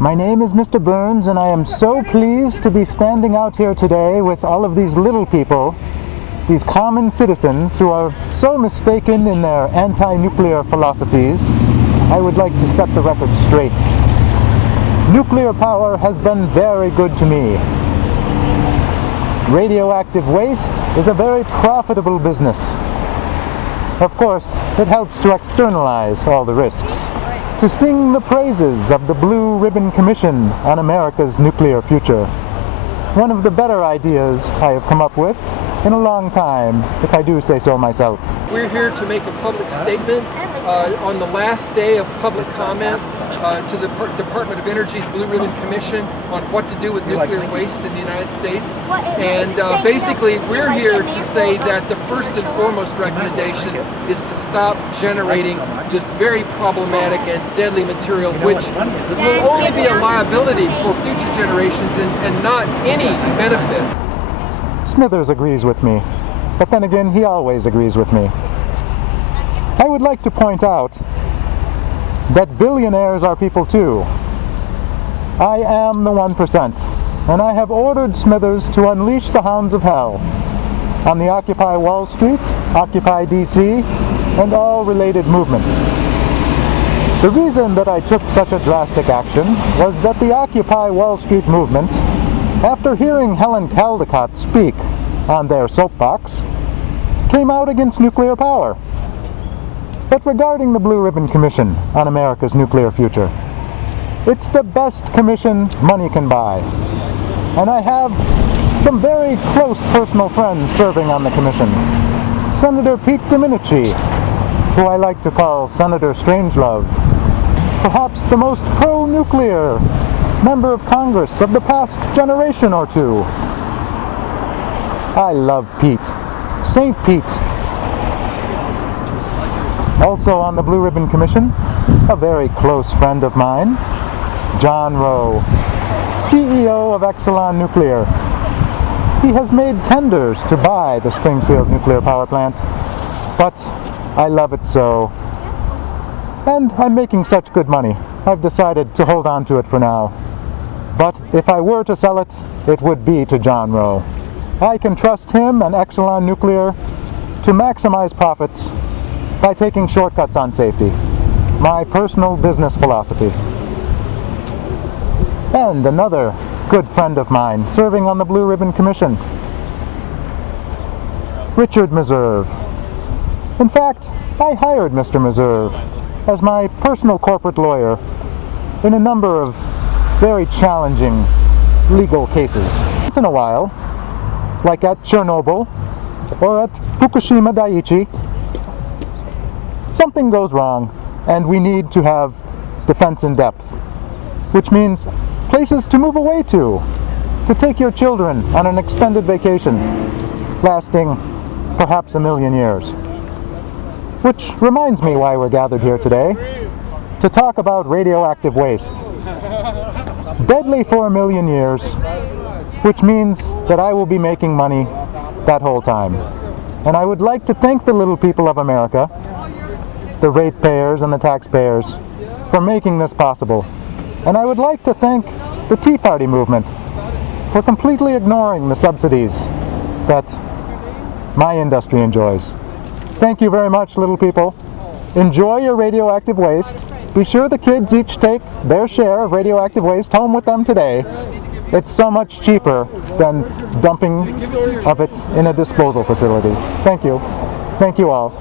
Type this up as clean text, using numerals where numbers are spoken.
My name is Mr. Burns, and I am so pleased to be standing out here today with all of these little people, these common citizens who are so mistaken in their anti-nuclear philosophies. I would like to set the record straight. Nuclear power has been very good to me. Radioactive waste is a very profitable business. Of course, it helps to externalize all the risks. To sing the praises of the Blue Ribbon Commission on America's nuclear future. One of the better ideas I have come up with in a long time, if I do say so myself. We're here to make a public statement on the last day of public comment to the Department of Energy's Blue Ribbon Commission on what to do with nuclear waste in the United States. And basically, we're here to say that the first and foremost recommendation is to stop generating this very problematic and deadly material, which will only be a liability for future generations and not any benefit. Smithers agrees with me, but then again, he always agrees with me. I would like to point out that billionaires are people too. I am the 1%, and I have ordered Smithers to unleash the hounds of hell on the Occupy Wall Street, Occupy DC, and all related movements. The reason that I took such a drastic action was that the Occupy Wall Street movement, after hearing Helen Caldicott speak on their soapbox, came out against nuclear power. But regarding the Blue Ribbon Commission on America's nuclear future, it's the best commission money can buy. And I have some very close personal friends serving on the commission. Senator Pete Domenici, who I like to call Senator Strangelove, perhaps the most pro-nuclear member of Congress of the past generation or two. I love Pete. St. Pete. Also on the Blue Ribbon Commission, a very close friend of mine, John Rowe, CEO of Exelon Nuclear. He has made tenders to buy the Springfield nuclear power plant, but I love it so. And I'm making such good money, I've decided to hold on to it for now. But if I were to sell it, it would be to John Rowe. I can trust him and Exelon Nuclear to maximize profits by taking shortcuts on safety. My personal business philosophy. And another good friend of mine serving on the Blue Ribbon Commission, Richard Meserve. In fact, I hired Mr. Meserve as my personal corporate lawyer in a number of very challenging legal cases. Once in a while, like at Chernobyl or at Fukushima Daiichi, something goes wrong and we need to have defense in depth, which means places to move away to take your children on an extended vacation lasting perhaps 1,000,000 years. Which reminds me why we're gathered here today, to talk about radioactive waste. Deadly for 1,000,000 years, which means that I will be making money that whole time. And I would like to thank the little people of America, the ratepayers and the taxpayers, for making this possible. And I would like to thank the Tea Party movement for completely ignoring the subsidies that my industry enjoys. Thank you very much, little people. Enjoy your radioactive waste. Be sure the kids each take their share of radioactive waste home with them today. It's so much cheaper than dumping of it in a disposal facility. Thank you. Thank you all.